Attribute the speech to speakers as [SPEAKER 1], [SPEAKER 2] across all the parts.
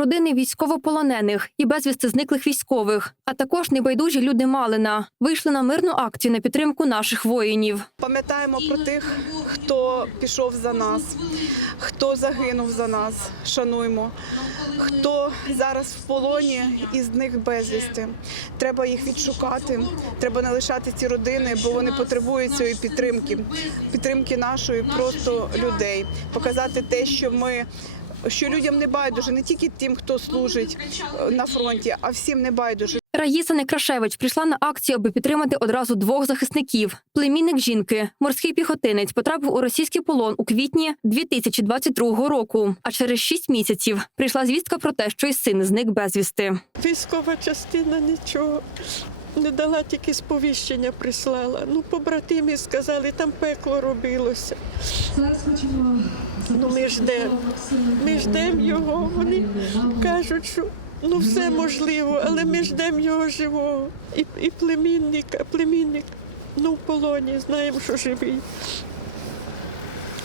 [SPEAKER 1] Родини військовополонених і безвісти зниклих військових, а також небайдужі люди Малина вийшли на мирну акцію на підтримку наших воїнів.
[SPEAKER 2] Пам'ятаємо про тих, хто пішов за нас, хто загинув за нас. Шануймо. Хто зараз в полоні і з них безвісти. Треба їх відшукати. Треба не лишати ці родини, бо вони потребують цієї підтримки, підтримки нашої просто людей. Показати те, що ми. Що людям не байдуже, не тільки тим, хто служить е, на фронті, а всім не байдуже.
[SPEAKER 1] Раїса Некрашевич прийшла на акцію, аби підтримати одразу двох захисників. Племінник жінки, морський піхотинець, потрапив у російський полон у квітні 2022 року. А через шість місяців прийшла звістка про те, що й син зник безвісти.
[SPEAKER 3] Військова частина нічого не дала, тільки сповіщення прислала. Ну, побратимі сказали, там пекло робилося. Ну, ми ждемо. Ми ждемо його. Вони кажуть, що ну все можливо, але ми ждемо його живого. І, і племінника, племінник ну в полоні, знаємо, що живий.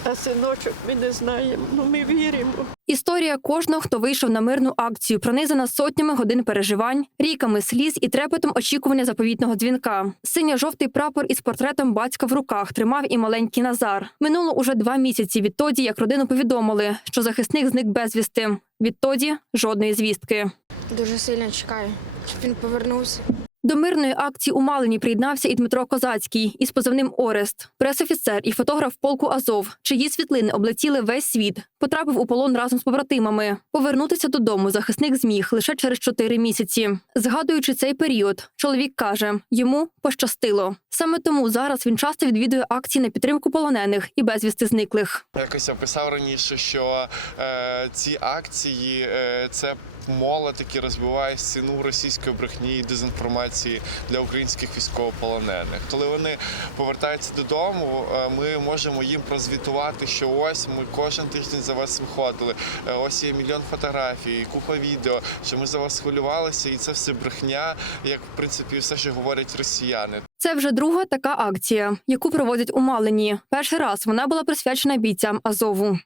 [SPEAKER 3] А синочок ми не знаємо. Ну ми віримо.
[SPEAKER 1] Історія кожного, хто вийшов на мирну акцію, пронизана сотнями годин переживань, ріками сліз і трепетом очікування заповітного дзвінка. Синьо-жовтий прапор із портретом батька в руках тримав і маленький Назар. Минуло уже два місяці відтоді, як родину повідомили, що захисник зник безвісти. Відтоді жодної звістки.
[SPEAKER 4] Дуже сильно чекаю, щоб він повернувся.
[SPEAKER 1] До мирної акції у Малині приєднався і Дмитро Козацький із позивним Орест, пресофіцер і фотограф полку Азов, чиї світлини облетіли весь світ. Потрапив у полон разом з побратимами. Повернутися додому захисник зміг лише через чотири місяці. Згадуючи цей період, чоловік каже, йому пощастило. Саме тому зараз він часто відвідує акції на підтримку полонених і безвісти зниклих.
[SPEAKER 5] Якось я писав раніше, що е, ці акції е, це молот, який розбиває стіну російської брехні і дезінформації для українських військовополонених. Коли вони повертаються додому, е, ми можемо їм прозвітувати, що ось ми кожен тиждень за вас виходили. е, Ось є мільйон фотографій, купа відео, що ми за вас хвилювалися, і це все брехня, як в принципі все, що говорять росіяни.
[SPEAKER 1] Це вже друга така акція, яку проводять у Малині. Перший раз вона була присвячена бійцям Азову.